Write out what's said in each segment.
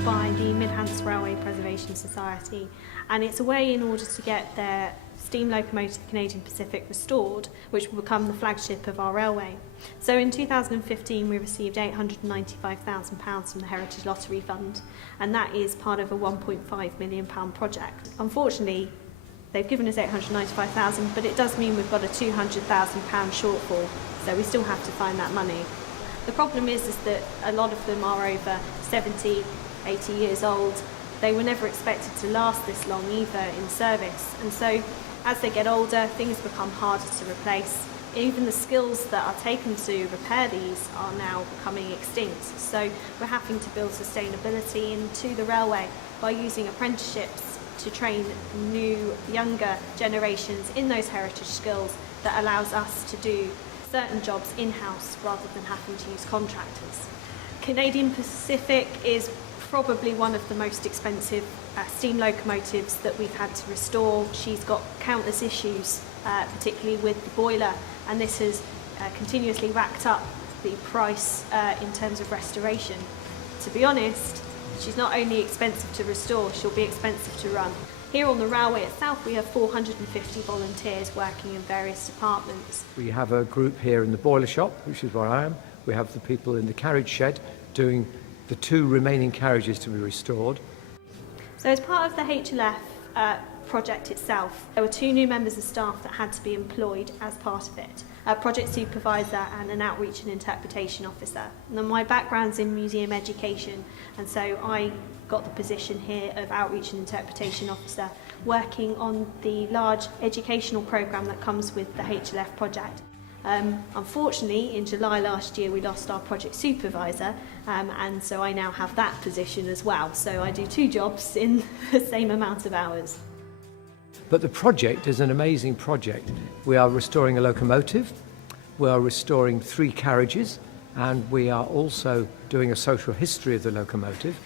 launched by the Midlands Railway Preservation Society, and it's a way in order to get their steam locomotive Canadian Pacific restored, which will become the flagship of our railway. So in 2015 we received £895,000 from the Heritage Lottery Fund, and that is part of a £1.5 million project. Unfortunately, they've given us £895,000, but it does mean we've got a £200,000 shortfall, so we still have to find that money. The problem is that a lot of them are over 70, 80 years old. They were never expected to last this long either in service, and so as they get older, things become harder to replace. Even the skills that are taken to repair these are now becoming extinct, so we're having to build sustainability into the railway by using apprenticeships to train new, younger generations in those heritage skills that allows us to do certain jobs in-house rather than having to use contractors. Canadian Pacific is probably one of the most expensive steam locomotives that we've had to restore. She's got countless issues, particularly with the boiler, and this has continuously racked up the price in terms of restoration. To be honest, she's not only expensive to restore, she'll be expensive to run. Here on the railway itself, we have 450 volunteers working in various departments. We have a group here in the boiler shop, which is where I am. We have the people in the carriage shed doing the 2 remaining carriages to be restored. So as part of the HLF project itself, there were 2 new members of staff that had to be employed as part of it, a project supervisor and an outreach and interpretation officer. Now, my background's in museum education, and so I got the position here of outreach and interpretation officer, working on the large educational programme that comes with the HLF project. Unfortunately, in July last year we lost our project supervisor, and so I now have that position as well. So I do 2 jobs in the same amount of hours. But the project is an amazing project. We are restoring a locomotive, we are restoring 3 carriages, and we are also doing a social history of the locomotive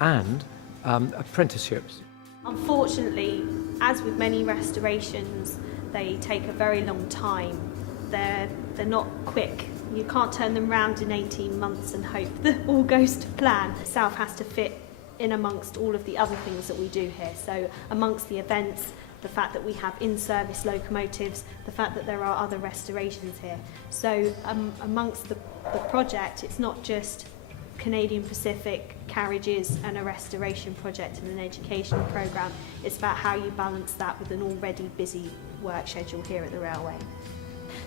and apprenticeships. Unfortunately, as with many restorations, they take a very long time. They're not quick. You can't turn them round in 18 months and hope that all goes to plan. South has to fit in amongst all of the other things that we do here. So amongst the events, the fact that we have in-service locomotives, the fact that there are other restorations here. So amongst the project, it's not just Canadian Pacific carriages and a restoration project and an educational programme. It's about how you balance that with an already busy work schedule here at the railway.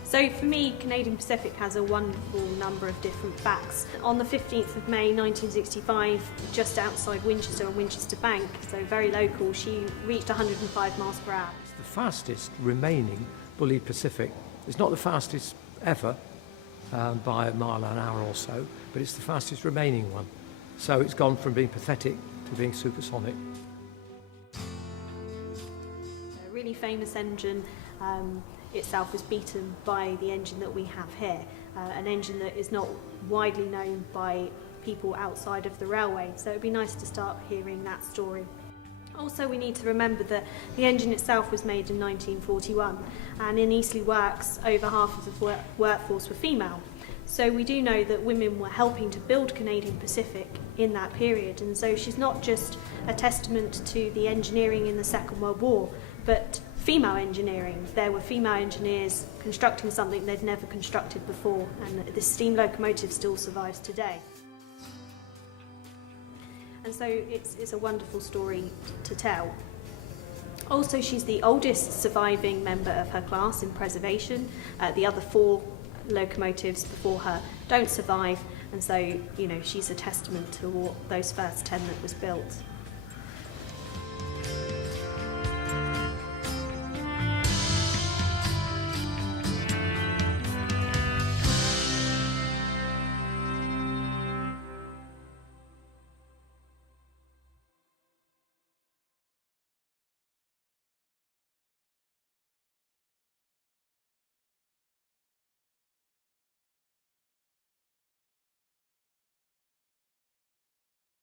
So for me, Canadian Pacific has a wonderful number of different facts. On the 15th of May 1965, just outside Winchester on Winchester Bank, so very local, she reached 105 miles per hour. It's the fastest remaining bullied Pacific. It's not the fastest ever by a mile an hour or so, but it's the fastest remaining one. So it's gone from being pathetic to being supersonic. A really famous engine itself was beaten by the engine that we have here, an engine that is not widely known by people outside of the railway, so it'd be nice to start hearing that story. Also, we need to remember that the engine itself was made in 1941, and in Eastleigh Works over half of the workforce were female. So we do know that women were helping to build Canadian Pacific in that period, and so she's not just a testament to the engineering in the Second World War, but female engineering. There were female engineers constructing something they'd never constructed before, and the steam locomotive still survives today. And so it's a wonderful story to tell. Also, she's the oldest surviving member of her class in preservation. The other 4 locomotives before her don't survive, and so she's a testament to what those first 10 that was built.